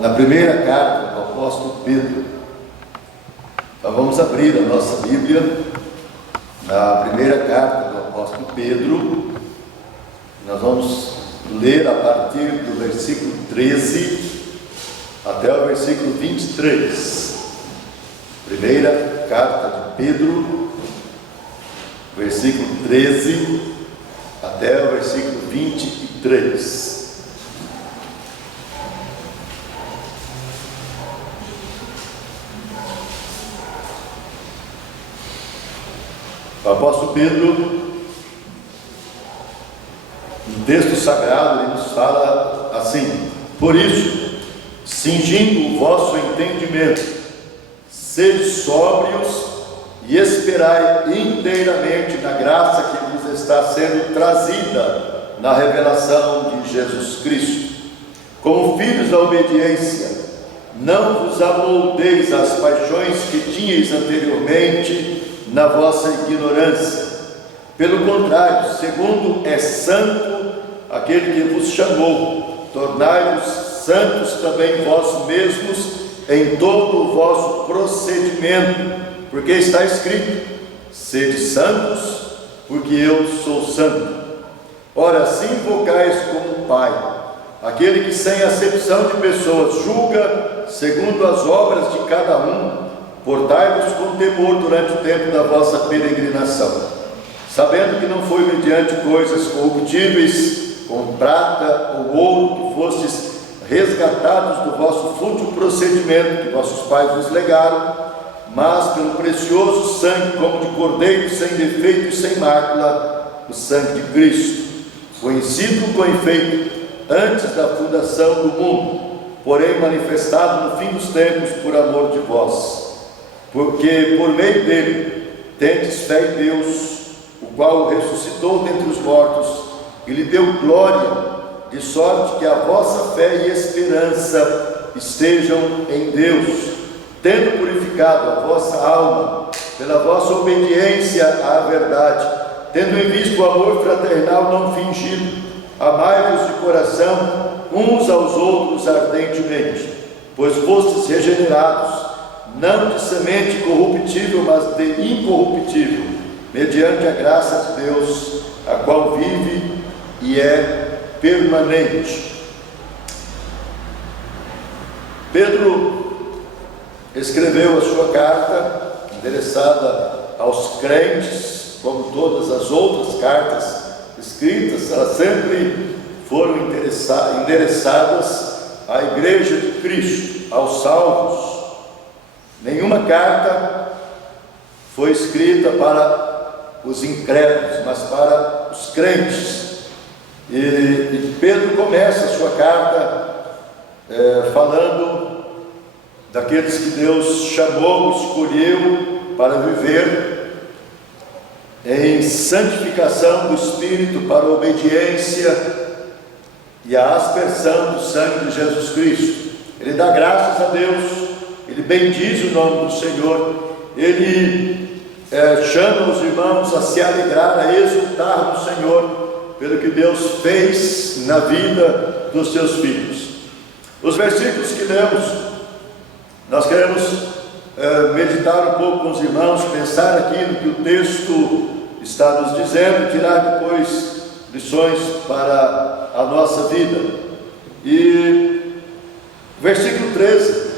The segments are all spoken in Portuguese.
Na primeira carta do apóstolo Pedro. Então vamos abrir a nossa Bíblia na primeira carta do apóstolo Pedro. Nós vamos ler a partir do versículo 13 até o versículo 23. Primeira carta de Pedro, versículo 13 até o versículo 23. O apóstolo Pedro, no texto sagrado, ele nos fala assim: por isso, cingindo o vosso entendimento, sede sóbrios e esperai inteiramente na graça que vos está sendo trazida na revelação de Jesus Cristo. Como filhos da obediência, não vos amoldeis às paixões que tinhais anteriormente na vossa ignorância. Pelo contrário, segundo é santo aquele que vos chamou, tornai-vos santos também vós mesmos em todo o vosso procedimento, porque está escrito: sede santos, porque eu sou santo. Ora, assim invocais como Pai, aquele que sem acepção de pessoas julga segundo as obras de cada um. Portai-vos com temor durante o tempo da vossa peregrinação, sabendo que não foi mediante coisas corruptíveis, como prata ou ouro, que fostes resgatados do vosso fútil procedimento que vossos pais vos legaram, mas pelo precioso sangue, como de cordeiro sem defeito e sem mácula, o sangue de Cristo, conhecido com efeito antes da fundação do mundo, porém manifestado no fim dos tempos por amor de vós. Porque por meio dele tendes fé em Deus, o qual o ressuscitou dentre os mortos e lhe deu glória, de sorte que a vossa fé e esperança estejam em Deus, tendo purificado a vossa alma pela vossa obediência à verdade, tendo em vista o amor fraternal não fingido, amai-vos de coração uns aos outros ardentemente, pois fostes regenerados, não de semente corruptível, mas de incorruptível, mediante a graça de Deus, a qual vive e é permanente. Pedro escreveu a sua carta, endereçada aos crentes, como todas as outras cartas escritas, elas sempre foram endereçadas à Igreja de Cristo, aos salvos. Nenhuma carta foi escrita para os incrédulos, mas para os crentes. E Pedro começa a sua carta falando daqueles que Deus chamou, escolheu para viver em santificação do Espírito para a obediência e a aspersão do sangue de Jesus Cristo. Ele dá graças a Deus, ele bendiz o nome do Senhor, ele chama os irmãos a se alegrar, a exultar no Senhor, pelo que Deus fez na vida dos seus filhos. Os versículos que lemos, nós queremos meditar um pouco com os irmãos, pensar aqui no que o texto está nos dizendo, tirar depois lições para a nossa vida. E versículo 13,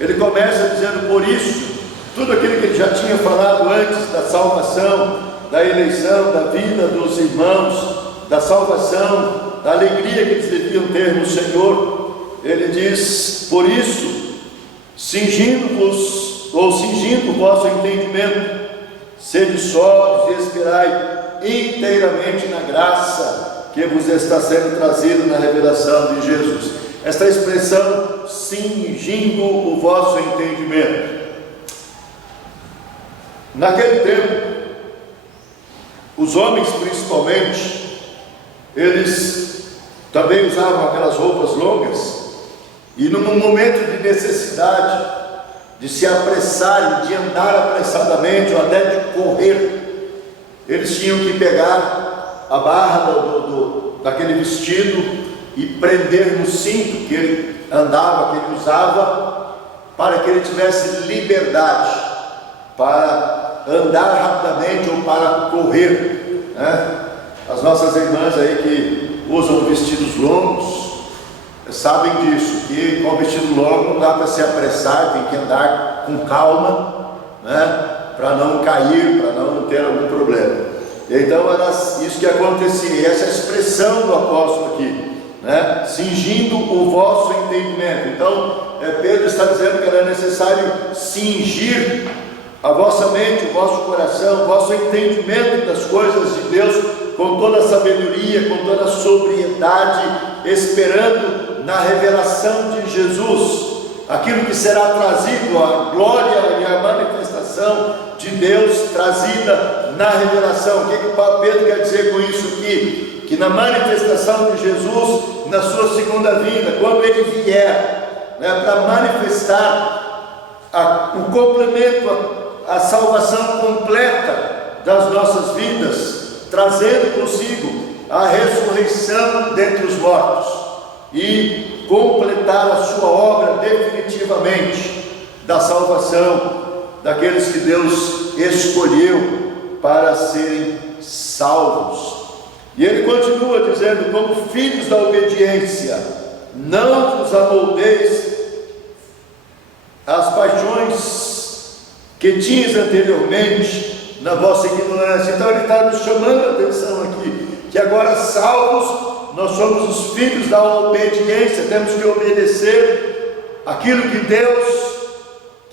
ele começa dizendo: por isso, tudo aquilo que ele já tinha falado antes da salvação, da eleição, da vida dos irmãos, da salvação, da alegria que eles deviam ter no Senhor, ele diz: por isso, cingindo-vos, ou cingindo o vosso entendimento, sede sóbrios e esperai inteiramente na graça que vos está sendo trazida na revelação de Jesus. Esta expressão, cingindo o vosso entendimento. Naquele tempo, os homens principalmente, eles também usavam aquelas roupas longas, e num momento de necessidade, de se apressarem, de andar apressadamente, ou até de correr, eles tinham que pegar a barra daquele vestido e prender no cinto que ele andava, que ele usava, para que ele tivesse liberdade para andar rapidamente ou para correr, né? As nossas irmãs aí que usam vestidos longos sabem disso, que com o vestido longo não dá para se apressar, tem que andar com calma, né? Para não cair, para não ter algum problema. Então era isso que acontecia, e essa expressão do apóstolo aqui, né? Cingindo o vosso entendimento. Então Pedro está dizendo que era necessário cingir a vossa mente, o vosso coração, o vosso entendimento das coisas de Deus, com toda a sabedoria, com toda a sobriedade, esperando na revelação de Jesus, aquilo que será trazido, a glória e a manifestação de Deus trazida na revelação. O que o Pedro quer dizer com isso aqui? Que na manifestação de Jesus, na sua segunda vinda, quando ele vier, né, para manifestar o complemento, a salvação completa das nossas vidas, trazendo consigo a ressurreição dentre os mortos e completar a sua obra definitivamente da salvação daqueles que Deus escolheu para serem salvos. E ele continua dizendo: como filhos da obediência, não vos amoldeis às paixões que tinhas anteriormente na vossa ignorância. Então ele está nos chamando a atenção aqui, que agora salvos, nós somos os filhos da obediência, temos que obedecer aquilo que Deus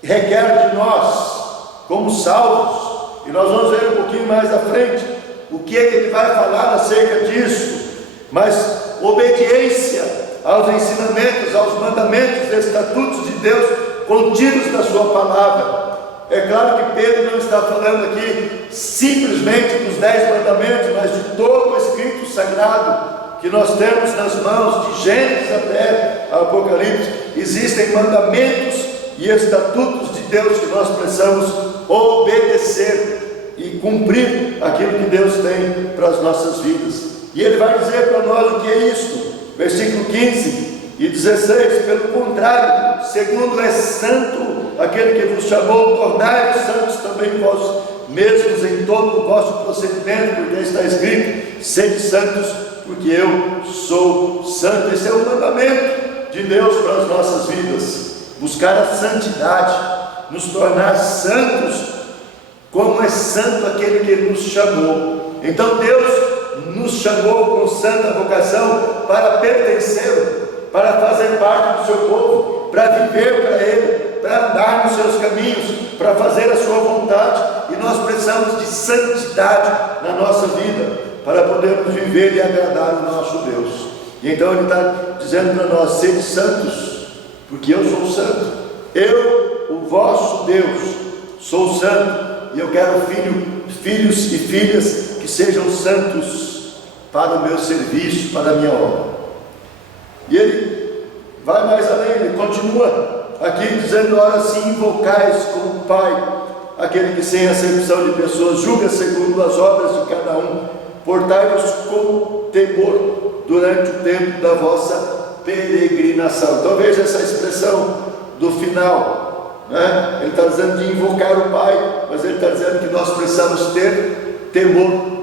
requer de nós, como salvos, e nós vamos ver um pouquinho mais à frente o que ele vai falar acerca disso. Mas obediência aos ensinamentos, aos mandamentos, estatutos de Deus contidos na sua palavra. É claro que Pedro não está falando aqui simplesmente dos 10 mandamentos, mas de todo o escrito sagrado que nós temos nas mãos, de Gênesis até Apocalipse. Existem mandamentos e estatutos de Deus que nós precisamos obedecer e cumprir aquilo que Deus tem para as nossas vidas. E ele vai dizer para nós o que é isto, versículo 15 e 16: pelo contrário, segundo é santo aquele que vos chamou, tornai-vos santos também vós mesmos em todo o vosso procedimento, porque está escrito: sede santos, porque eu sou santo. Esse é o mandamento de Deus para as nossas vidas, buscar a santidade, nos tornar santos, como é santo aquele que nos chamou. Então Deus nos chamou com santa vocação para pertencer, para fazer parte do seu povo, para viver para Ele, para andar nos seus caminhos, para fazer a sua vontade. E nós precisamos de santidade na nossa vida para podermos viver e agradar o nosso Deus. E então ele está dizendo para nós: sede santos, porque eu sou santo. Eu, o vosso Deus, sou santo, e eu quero filhos e filhas que sejam santos para o meu serviço, para a minha obra. E ele vai mais além, ele continua aqui dizendo: ora se invocais como Pai aquele que sem acepção de pessoas julga segundo as obras de cada um, portai-vos com temor durante o tempo da vossa peregrinação. Então veja essa expressão do final, né? Ele está dizendo de invocar o Pai, mas ele está dizendo que nós precisamos ter temor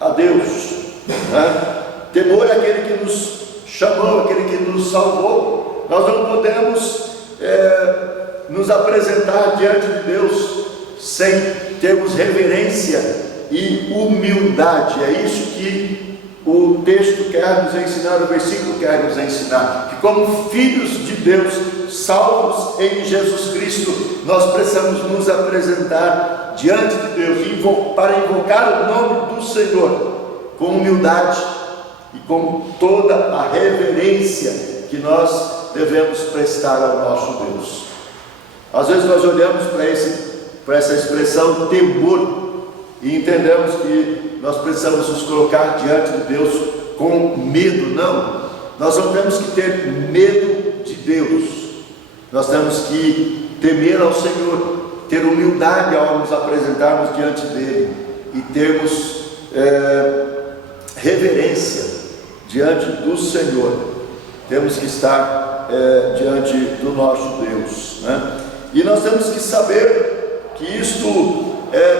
a Deus, né? Temor àquele que nos chamou, aquele que nos salvou. Nós não podemos nos apresentar diante de Deus sem termos reverência e humildade. É isso que o texto quer nos ensinar, o versículo quer nos ensinar, que como filhos de Deus, salvos em Jesus Cristo, nós precisamos nos apresentar diante de Deus para invocar o nome do Senhor com humildade e com toda a reverência que nós devemos prestar ao nosso Deus. Às vezes nós olhamos para essa expressão temor e entendemos que nós precisamos nos colocar diante de Deus com medo. Não, nós não temos que ter medo de Deus, nós temos que temer ao Senhor, ter humildade ao nos apresentarmos diante dele e termos reverência diante do Senhor, temos que estar diante do nosso Deus, né? E nós temos que saber que isto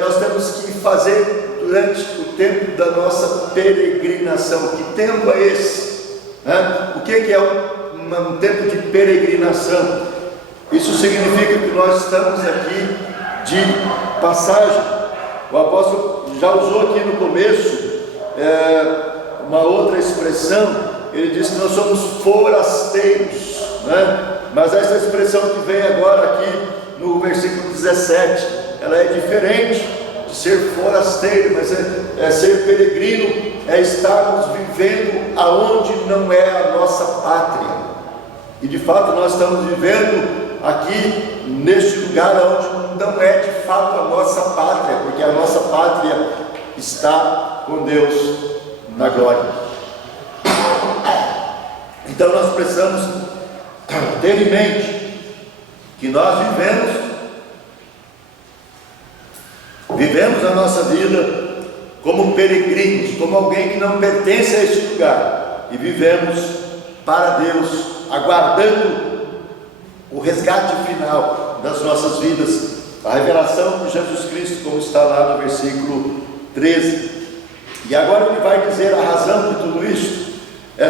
nós temos que fazer durante o tempo da nossa peregrinação. Que tempo é esse, né? O que é um tempo de peregrinação? Isso significa que nós estamos aqui de passagem. O apóstolo já usou aqui no começo uma outra expressão. Ele diz que nós somos forasteiros, né? Mas essa expressão que vem agora aqui no versículo 17, ela é diferente de ser forasteiro, mas ser peregrino, é estarmos vivendo aonde não é a nossa pátria. E de fato nós estamos vivendo aqui neste lugar onde não é de fato a nossa pátria, porque a nossa pátria está com Deus na glória. Então nós precisamos ter em mente que nós vivemos a nossa vida como peregrinos, como alguém que não pertence a este lugar, e vivemos para Deus, aguardando o resgate final das nossas vidas, a revelação de Jesus Cristo, como está lá no versículo 13. E agora ele vai dizer a razão de tudo isso.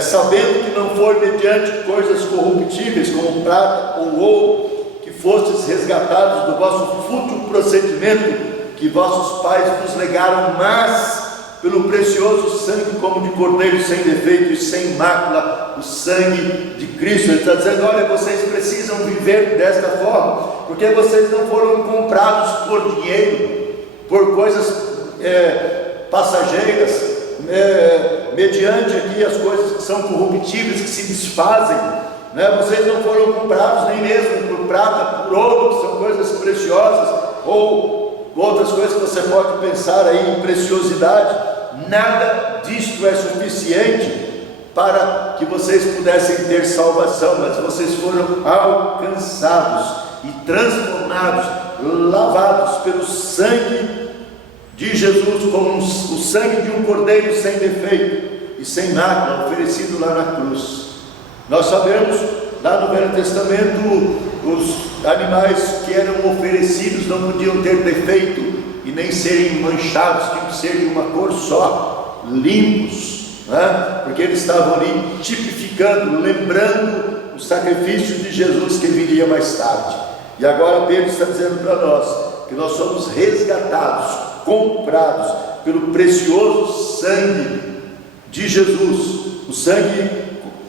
Sabendo que não foi mediante coisas corruptíveis, como prata ou ouro, que fostes resgatados do vosso fútil procedimento que vossos pais vos legaram, mas pelo precioso sangue como de cordeiro sem defeito e sem mácula, o sangue de Cristo. Ele está dizendo: olha, vocês precisam viver desta forma, porque vocês não foram comprados por dinheiro, por coisas passageiras, mediante aqui as coisas que são corruptíveis, que se desfazem, né? Vocês não foram comprados nem mesmo por prata, por ouro, que são coisas preciosas, ou outras coisas que você pode pensar aí em preciosidade. Nada disto é suficiente para que vocês pudessem ter salvação, mas vocês foram alcançados e transformados, lavados pelo sangue de Jesus, como o sangue de um cordeiro sem defeito e sem mácula, oferecido lá na cruz. Nós sabemos, lá no Velho Testamento, os animais que eram oferecidos não podiam ter defeito e nem serem manchados, tinham que ser de uma cor só, limpos, né? Porque eles estavam ali tipificando, lembrando o sacrifício de Jesus que viria mais tarde. E agora Pedro está dizendo para nós que nós somos resgatados, comprados pelo precioso sangue de Jesus, o sangue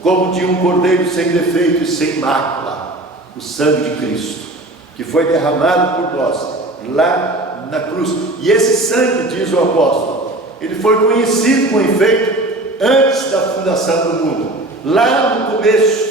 como de um cordeiro sem defeito e sem mácula, o sangue de Cristo, que foi derramado por nós lá na cruz. E esse sangue, diz o apóstolo, ele foi conhecido com efeito antes da fundação do mundo. Lá no começo,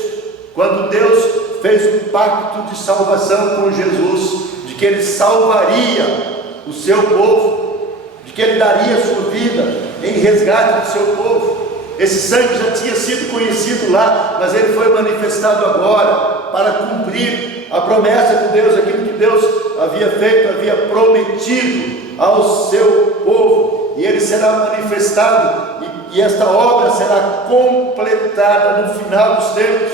quando Deus fez um pacto de salvação com Jesus, de que ele salvaria o seu povo, de que ele daria a sua vida em resgate do seu povo. Esse sangue já tinha sido conhecido lá, mas ele foi manifestado agora para cumprir a promessa de Deus, aquilo que Deus havia feito, havia prometido ao seu povo, e ele será manifestado, e esta obra será completada no final dos tempos,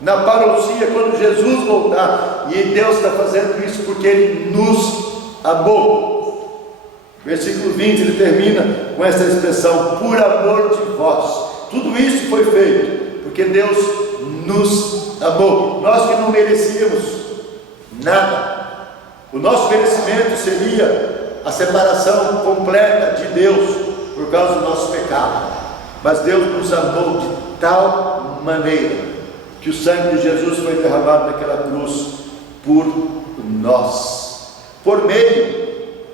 na parousia, quando Jesus voltar. E Deus está fazendo isso porque ele nos amou. Versículo 20, ele termina com essa expressão: por amor de vós. Tudo isso foi feito porque Deus nos amou. Nós que não merecíamos nada, o nosso merecimento seria a separação completa de Deus por causa do nosso pecado. Mas Deus nos amou de tal maneira que o sangue de Jesus foi derramado naquela cruz por nós, por meio,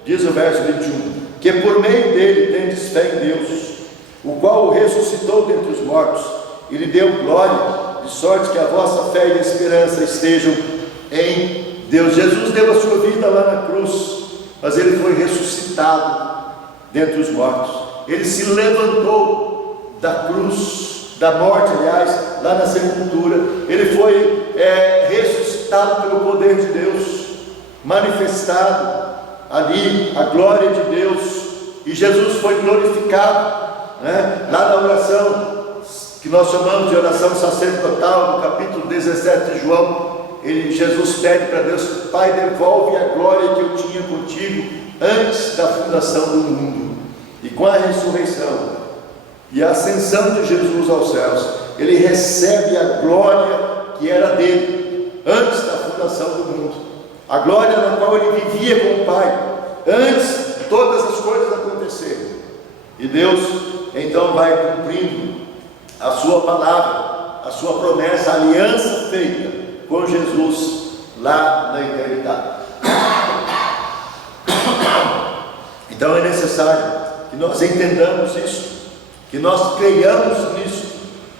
diz o verso 21, que por meio dele tendes fé em Deus, o qual o ressuscitou dentre os mortos e lhe deu glória, de sorte que a vossa fé e a esperança estejam em Deus. Jesus deu a sua vida lá na cruz, mas ele foi ressuscitado dentre os mortos. Ele se levantou da cruz, da morte, aliás, lá na sepultura. Ele foi ressuscitado pelo poder de Deus, manifestado ali a glória de Deus, e Jesus foi glorificado, né? Lá na oração que nós chamamos de oração sacerdotal, no capítulo 17 de João, Jesus pede para Deus: Pai, devolve a glória que eu tinha contigo antes da fundação do mundo. E com a ressurreição e a ascensão de Jesus aos céus, ele recebe a glória que era dele antes da fundação do mundo, a glória na qual ele vivia com o Pai antes de todas as coisas acontecerem. E Deus então vai cumprindo a sua palavra, a sua promessa, a aliança feita com Jesus lá na eternidade. Então é necessário que nós entendamos isso, que nós creiamos nisso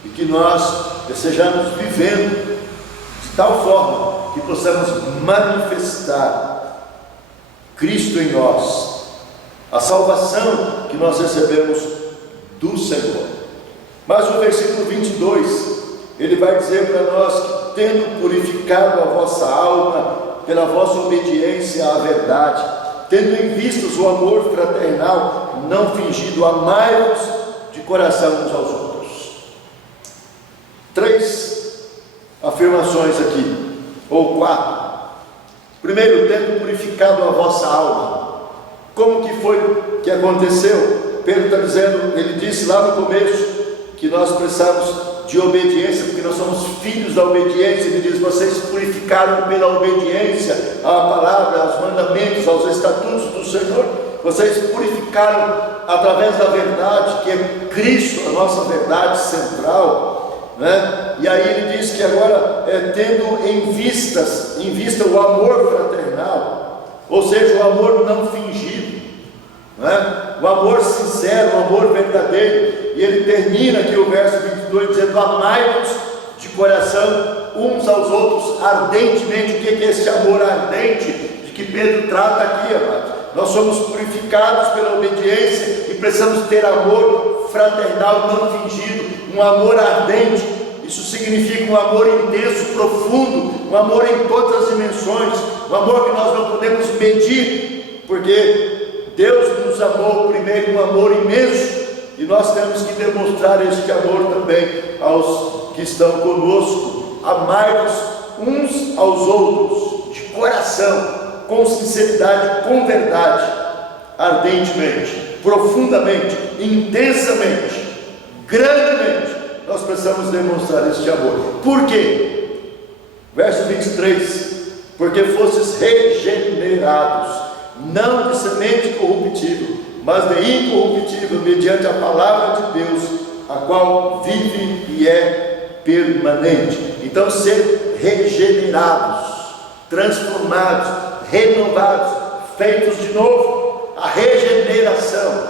e que nós estejamos vivendo de tal forma que possamos manifestar Cristo em nós, a salvação que nós recebemos do Senhor. Mas no versículo 22, ele vai dizer para nós que, tendo purificado a vossa alma pela vossa obediência à verdade, tendo em vistas o amor fraternal não fingido, amai-vos de coração uns aos outros. 3 afirmações aqui, ou 4. Primeiro, tendo purificado a vossa alma. Como que foi que aconteceu? Pedro está dizendo, ele disse lá no começo que nós precisamos de obediência, porque nós somos filhos da obediência. Ele diz: vocês purificaram pela obediência à palavra, aos mandamentos, aos estatutos do Senhor. Vocês purificaram através da verdade, que é Cristo, a nossa verdade central, né? E aí ele diz que agora, tendo em vista o amor fraternal, ou seja, o amor não fingido, né? O amor sincero, o amor verdadeiro. E ele termina aqui o verso 22 dizendo: amai-vos de coração uns aos outros ardentemente. O que é esse amor ardente de que Pedro trata aqui, amados? Nós somos purificados pela obediência e precisamos ter amor fraternal não fingido, um amor ardente. Isso significa um amor intenso, profundo, um amor em todas as dimensões, um amor que nós não podemos medir, porque Deus nos amou primeiro, um amor imenso, e nós temos que demonstrar este amor também aos que estão conosco. Amai-vos uns aos outros de coração, com sinceridade, com verdade, ardentemente, profundamente, intensamente, grandemente. Nós precisamos demonstrar este amor. Por quê? Verso 23: porque fostes regenerados, não de semente corruptível, mas de incorruptível, mediante a palavra de Deus, a qual vive e é permanente. Então, ser regenerados, transformados, renovados, feitos de novo. A regeneração,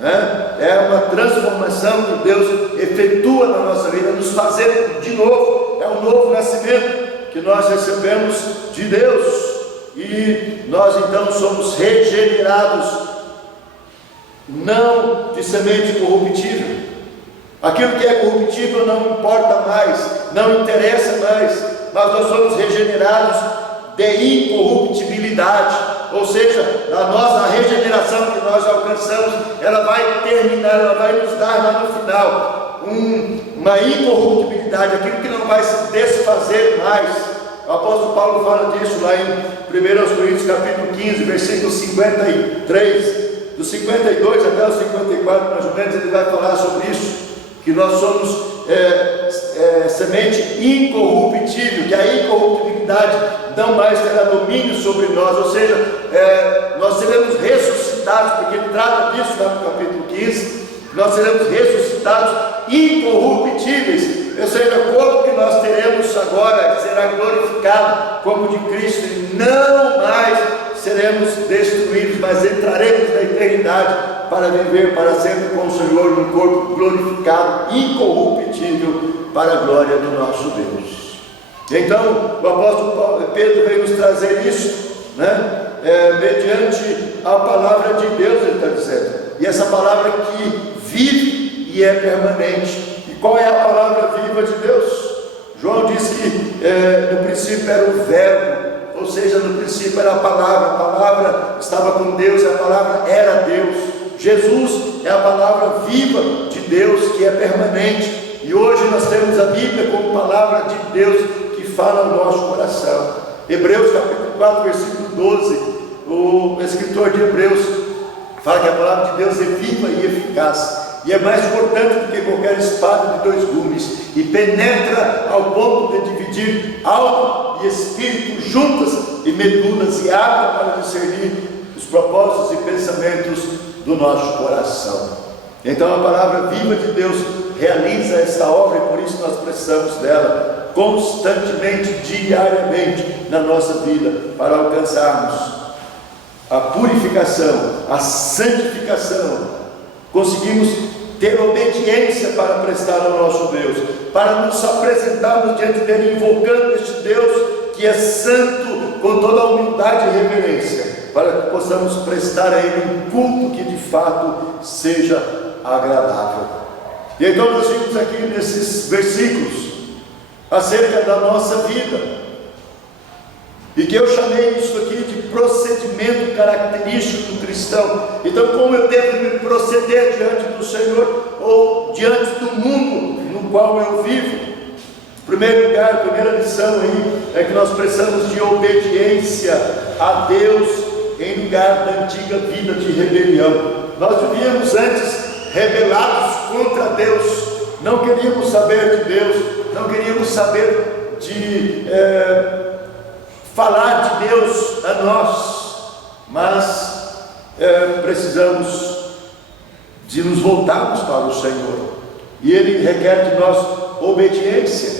né, é uma transformação que Deus efetua na nossa vida, nos fazendo de novo. É um novo nascimento que nós recebemos de Deus, e nós então somos regenerados, não de semente corruptível. Aquilo que é corruptível não importa mais, não interessa mais, mas nós somos regenerados de incorruptibilidade. Ou seja, a regeneração que nós alcançamos, ela vai terminar, ela vai nos dar lá no final uma incorruptibilidade, aquilo que não vai se desfazer mais. O apóstolo Paulo fala disso lá em 1 Coríntios capítulo 15, versículo 53, do 52 até o 54 mais ou menos. Ele vai falar sobre isso, que nós somos semente incorruptível, que a incorruptibilidade não mais terá domínio sobre nós, ou seja, nós seremos ressuscitados, porque ele trata disso lá no capítulo 15, nós seremos ressuscitados incorruptíveis, ou seja, o corpo que nós teremos agora será glorificado como o de Cristo, e não mais seremos destruídos, mas entraremos na eternidade para viver para sempre com o Senhor, num corpo glorificado, incorruptível, para a glória do nosso Deus. Então, o apóstolo Pedro veio nos trazer isso, né? Mediante a palavra de Deus, ele está dizendo, e essa palavra que vive e é permanente. E qual é a palavra viva de Deus? João diz que no princípio era o verbo, ou seja, no princípio era a palavra estava com Deus, a palavra era Deus. Jesus é a palavra viva de Deus, que é permanente. E hoje nós temos a Bíblia como palavra de Deus que fala ao nosso coração. Hebreus capítulo 4, versículo 12, o escritor de Hebreus fala que a palavra de Deus é viva e eficaz, e é mais cortante do que qualquer espada de 2 gumes, e penetra ao ponto de dividir alma e espírito, juntas e medulas, e apta para discernir os propósitos e pensamentos do nosso coração. Então a palavra viva de Deus realiza esta obra, e por isso nós precisamos dela constantemente, diariamente na nossa vida, para alcançarmos a purificação, a santificação. Conseguimos ter obediência para prestar ao nosso Deus, para nos apresentarmos diante dele, invocando este Deus que é santo, com toda a humildade e reverência, para que possamos prestar a ele um culto que de fato seja agradável. E então nós vimos aqui nesses versículos acerca da nossa vida, e que eu chamei isso aqui de procedimento característico do cristão. Então, como eu devo me proceder diante do Senhor, ou diante do mundo no qual eu vivo? Em primeiro lugar, a primeira lição aí é que nós precisamos de obediência a Deus em lugar da antiga vida de rebelião. Nós vivíamos antes rebelados contra Deus, não queríamos saber de Deus, não queríamos saber de falar de Deus a nós, mas precisamos de nos voltarmos para o Senhor, e Ele requer de nós obediência,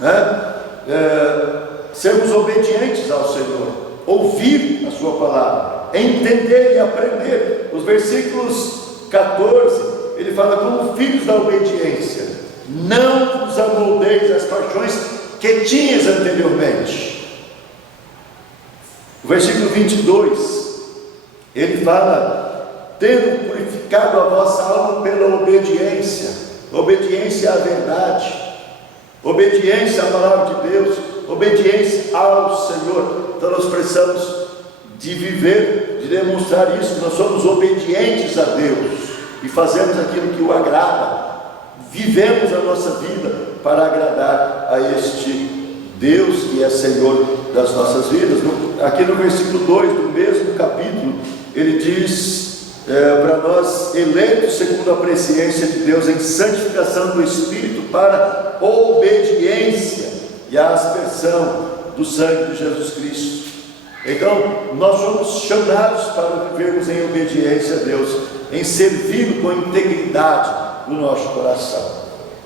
né? Sermos obedientes ao Senhor, ouvir a sua palavra, entender e aprender. Os versículos 14, ele fala: como filhos da obediência, não vos amoldeis às paixões que tinhas anteriormente. O versículo 22, ele fala: tendo purificado a vossa alma pela obediência, obediência à verdade, obediência à palavra de Deus, obediência ao Senhor. Então nós precisamos de viver, de demonstrar isso. Nós somos obedientes a Deus e fazemos aquilo que o agrada, vivemos a nossa vida para agradar a este Deus que é Senhor das nossas vidas. Aqui no versículo 2 do mesmo capítulo, ele diz para nós: eleitos segundo a presciência de Deus em santificação do Espírito para obediência e a aspersão do sangue de Jesus Cristo. Então nós somos chamados para vivermos em obediência a Deus, em servi-lo com integridade no nosso coração.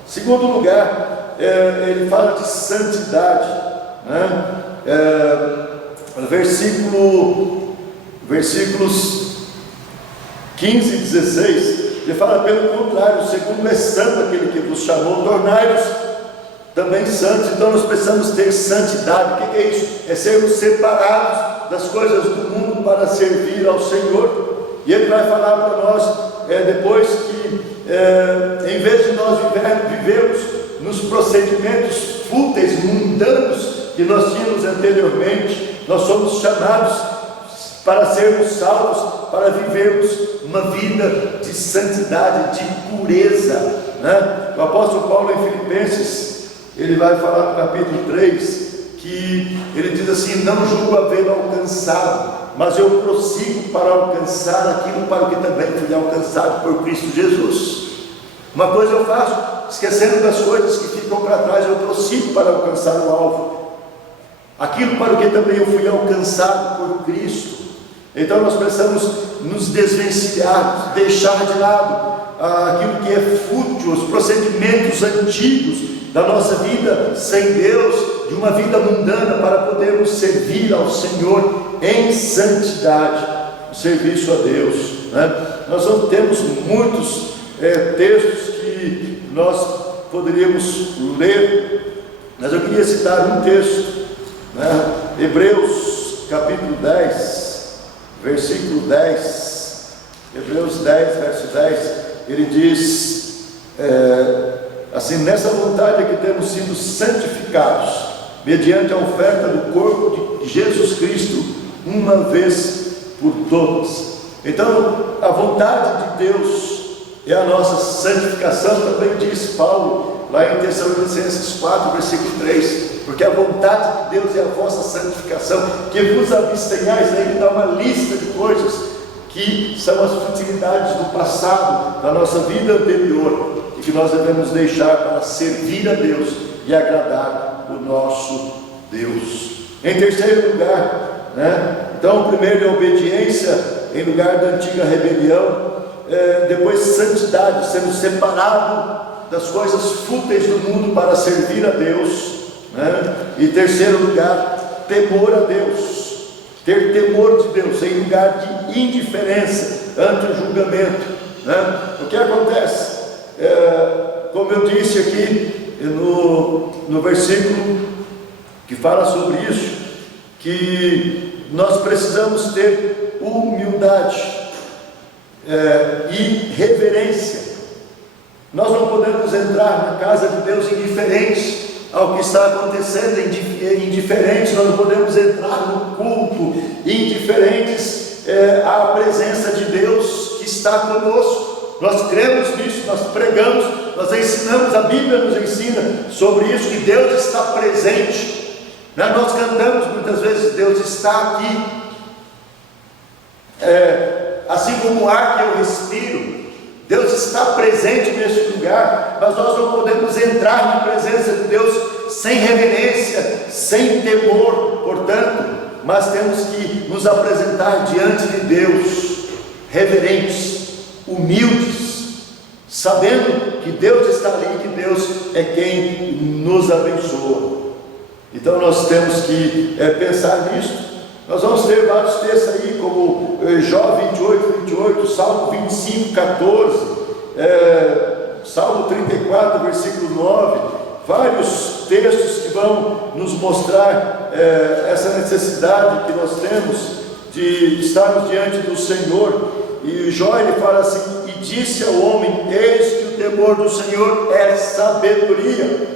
Segundo lugar, ele fala de santidade, né? Versículos 15 e 16, ele fala: pelo contrário, segundo é santo aquele que vos chamou, tornai-vos também santos. Então nós precisamos ter santidade. O que é isso? É sermos separados das coisas do mundo para servir ao Senhor. E ele vai falar para nós, depois que em vez de nós vivermos nos procedimentos fúteis, mundanos que nós tínhamos anteriormente, nós somos chamados para sermos salvos, para vivermos uma vida de santidade, de pureza, né? O apóstolo Paulo em Filipenses, ele vai falar no capítulo 3, que ele diz assim: não julgo havê-lo alcançado, mas eu prossigo para alcançar aquilo para o que também fui alcançado por Cristo Jesus. Uma coisa eu faço, esquecendo das coisas que ficam para trás, eu prossigo para alcançar o alvo, aquilo para o que também eu fui alcançado por Cristo. Então nós precisamos nos desvencilhar, deixar de lado aquilo que é fútil, os procedimentos antigos da nossa vida sem Deus, de uma vida mundana, para podermos servir ao Senhor em santidade, o serviço a Deus, né? Nós não temos muitos textos que nós poderíamos ler, mas eu queria citar um texto, né? Hebreus capítulo 10, versículo 10, Hebreus 10, verso 10, ele diz assim: nessa vontade é que temos sido santificados, mediante a oferta do corpo de Jesus Cristo, uma vez por todas. Então a vontade de Deus é a nossa santificação, também diz Paulo, lá em Tessalonicenses 4, versículo 3, porque a vontade de Deus é a vossa santificação, que vos abstenhais. Ele dá uma lista de coisas que são as futilidades do passado, da nossa vida anterior, e que nós devemos deixar para servir a Deus e agradar o nosso Deus. Em terceiro lugar, então, primeiro é obediência em lugar da antiga rebelião, depois santidade, sendo separado das coisas fúteis do mundo para servir a Deus, e terceiro lugar, temor a Deus, ter temor de Deus em lugar de indiferença ante o julgamento. O que acontece? Como eu disse aqui no versículo que fala sobre isso, que nós precisamos ter humildade e reverência. Nós não podemos entrar na casa de Deus indiferentes ao que está acontecendo, indiferentes. Nós não podemos entrar no culto indiferentes à presença de Deus que está conosco. Nós cremos nisso, nós pregamos, nós ensinamos, a Bíblia nos ensina sobre isso, que Deus está presente. Nós cantamos muitas vezes: Deus está aqui, assim como o ar que eu respiro, Deus está presente neste lugar. Mas nós não podemos entrar na presença de Deus sem reverência, sem temor, portanto, mas temos que nos apresentar diante de Deus reverentes, humildes, sabendo que Deus está ali, que Deus é quem nos abençoa. Então nós temos que pensar nisso. Nós vamos ter vários textos aí, como Jó 28, Salmo 25, 14, Salmo 34, versículo 9, vários textos que vão nos mostrar essa necessidade que nós temos de estarmos diante do Senhor. E Jó, ele fala assim: e disse ao homem, eis que o temor do Senhor é sabedoria,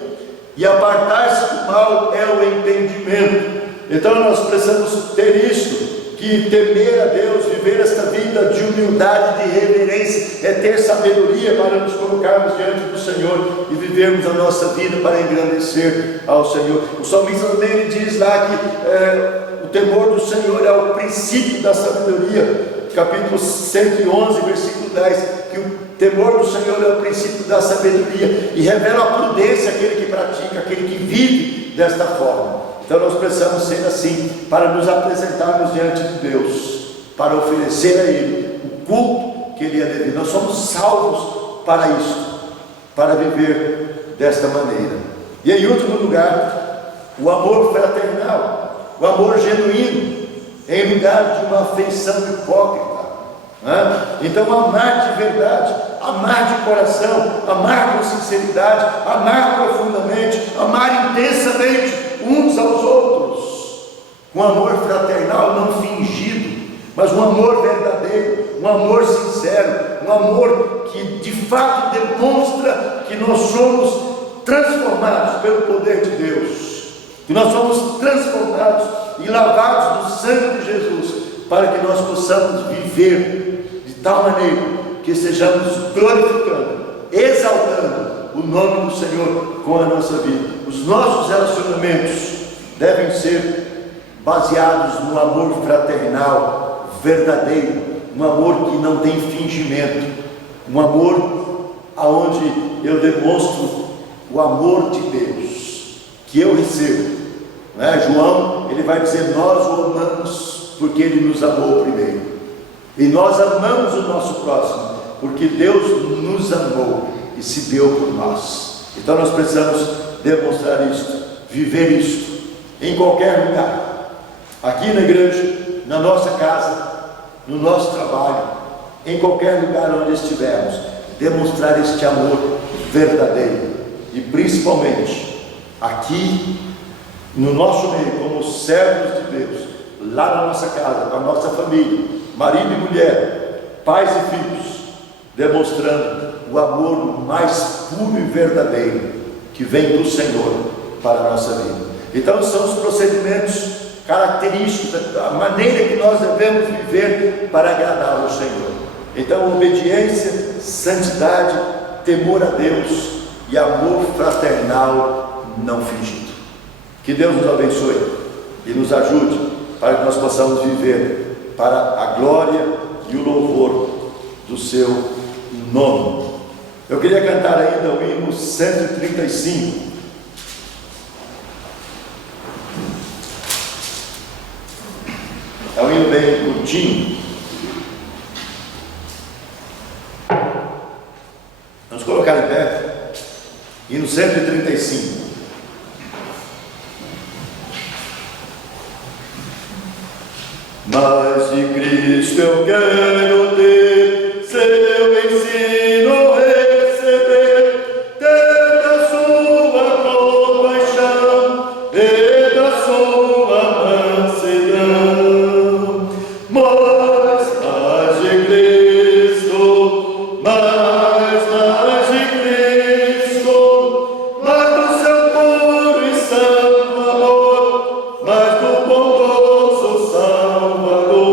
e apartar-se do mal é o entendimento. Então nós precisamos ter isto, que temer a Deus, viver esta vida de humildade, de reverência, é ter sabedoria para nos colocarmos diante do Senhor e vivermos a nossa vida para engrandecer ao Senhor. O salmista também diz lá que o temor do Senhor é o princípio da sabedoria, capítulo 111, versículo 10, que o temor do Senhor é o princípio da sabedoria e revela a prudência àquele que pratica, aquele que vive desta forma. Então nós precisamos ser assim, para nos apresentarmos diante de Deus, para oferecer a Ele o culto que Ele é devido. Nós somos salvos para isso, para viver desta maneira. E em último lugar, o amor fraternal, o amor genuíno, em lugar de uma afeição hipócrita. Então amar de verdade, amar de coração, amar com sinceridade, amar profundamente, amar intensamente uns aos outros, um amor fraternal não fingido, mas um amor verdadeiro, um amor sincero, um amor que de fato demonstra que nós somos transformados pelo poder de Deus, que nós somos transformados e lavados no sangue de Jesus, para que nós possamos viver de tal maneira que estejamos glorificando, exaltando o nome do Senhor com a nossa vida. Os nossos relacionamentos devem ser baseados no amor fraternal, verdadeiro, um amor que não tem fingimento, um amor aonde eu demonstro o amor de Deus, que eu recebo. João, ele vai dizer: nós o amamos porque ele nos amou primeiro, e nós amamos o nosso próximo porque Deus nos amou e se deu por nós. Então nós precisamos demonstrar isto, viver isto, em qualquer lugar, aqui na igreja, na nossa casa, no nosso trabalho, em qualquer lugar onde estivermos, demonstrar este amor verdadeiro, e principalmente aqui no nosso meio, como servos de Deus, lá na nossa casa, com a nossa família, marido e mulher, pais e filhos, demonstrando o amor mais puro e verdadeiro que vem do Senhor para a nossa vida. Então são os procedimentos característicos, a maneira que nós devemos viver para agradar ao Senhor. Então, obediência, santidade, temor a Deus e amor fraternal não fingido. Que Deus nos abençoe e nos ajude para que nós possamos viver para a glória e o louvor do seu nome. Eu queria cantar ainda o hino 135. É um hino bem curtinho. Vamos colocar em pé. Hino 135. Mas de Cristo eu quero ter, seu ensino receber, ter da sua compaixão e da sua mansidão. Mas de Cristo, mais de Cristo, mais do seu puro e santo amor, mais do bondoso Salvador.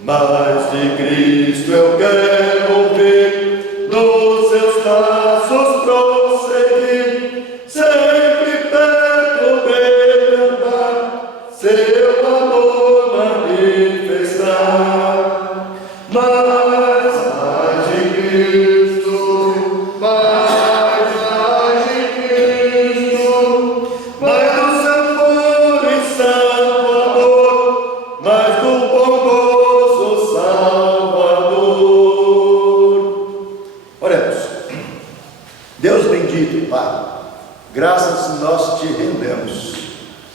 Mas de Cristo eu quero ver, nos seus passos prosseguir, sempre perto dele andar, seu amor manifestar. Mas de Cristo, mais de Cristo, mais do seu puro e santo amor, mais do bondoso Salvador. Oremos. Deus bendito, Pai, graças nós te rendemos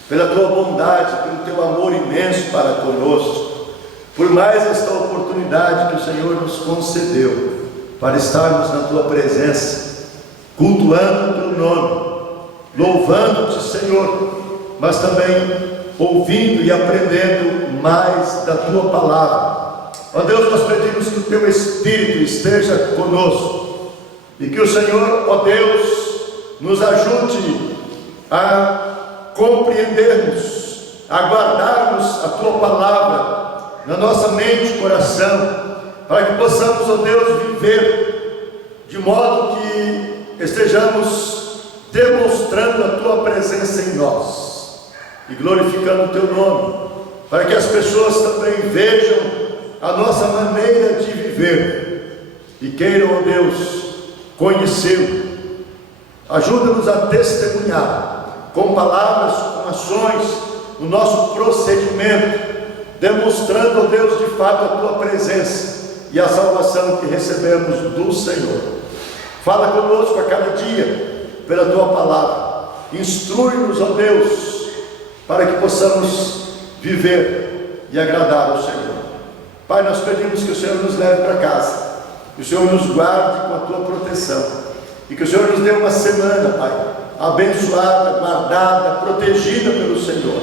pela tua bondade, pelo teu amor imenso para conosco, por mais esta oportunidade que o Senhor nos concedeu para estarmos na tua presença, cultuando o teu nome, louvando-te, Senhor, mas também ouvindo e aprendendo mais da tua palavra. Ó Deus, nós pedimos que o teu Espírito esteja conosco e que o Senhor, ó Deus, nos ajude a compreendermos, a guardarmos a tua palavra na nossa mente e coração, para que possamos, ó Deus, viver de modo que estejamos demonstrando a tua presença em nós e glorificando o teu nome, para que as pessoas também vejam a nossa maneira de viver e queiram, ó Deus, conhecê-lo. Ajuda-nos a testemunhar com palavras, com ações, o nosso procedimento, demonstrando, ó Deus, de fato a tua presença e a salvação que recebemos do Senhor. Fala conosco a cada dia pela tua palavra, instrui-nos, ó Deus, para que possamos viver e agradar ao Senhor. Pai, nós pedimos que o Senhor nos leve para casa, que o Senhor nos guarde com a tua proteção e que o Senhor nos dê uma semana, Pai, abençoada, guardada, protegida pelo Senhor,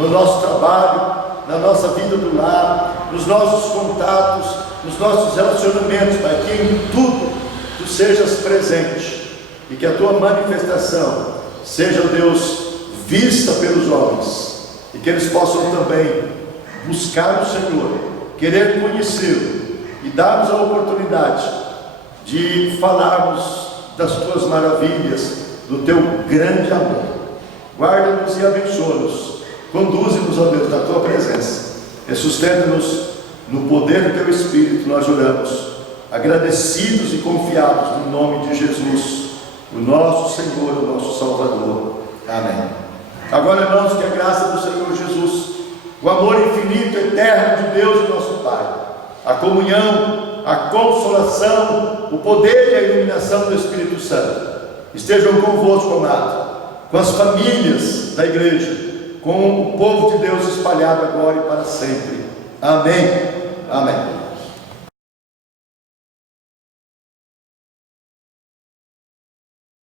no nosso trabalho, na nossa vida do lar, nos nossos contatos, nos nossos relacionamentos, Pai, que em tudo Tu sejas presente e que a Tua manifestação seja, Deus, vista pelos homens e que eles possam também buscar o Senhor, querer conhecê-lo e dar-nos a oportunidade de falarmos das Tuas maravilhas, do Teu grande amor. Guarda-nos e abençoa-nos. Conduze-nos, ó Deus, na Tua presença e sustenta-nos no poder do Teu Espírito. Nós oramos, agradecidos e confiados no nome de Jesus, o nosso Senhor, o nosso Salvador. Amém. Agora, irmãos, que a graça do Senhor Jesus, o amor infinito, eterno de Deus, nosso Pai, a comunhão, a consolação, o poder e a iluminação do Espírito Santo estejam convosco, amado, com as famílias da igreja, com o povo de Deus espalhado agora e para sempre. Amém. Amém.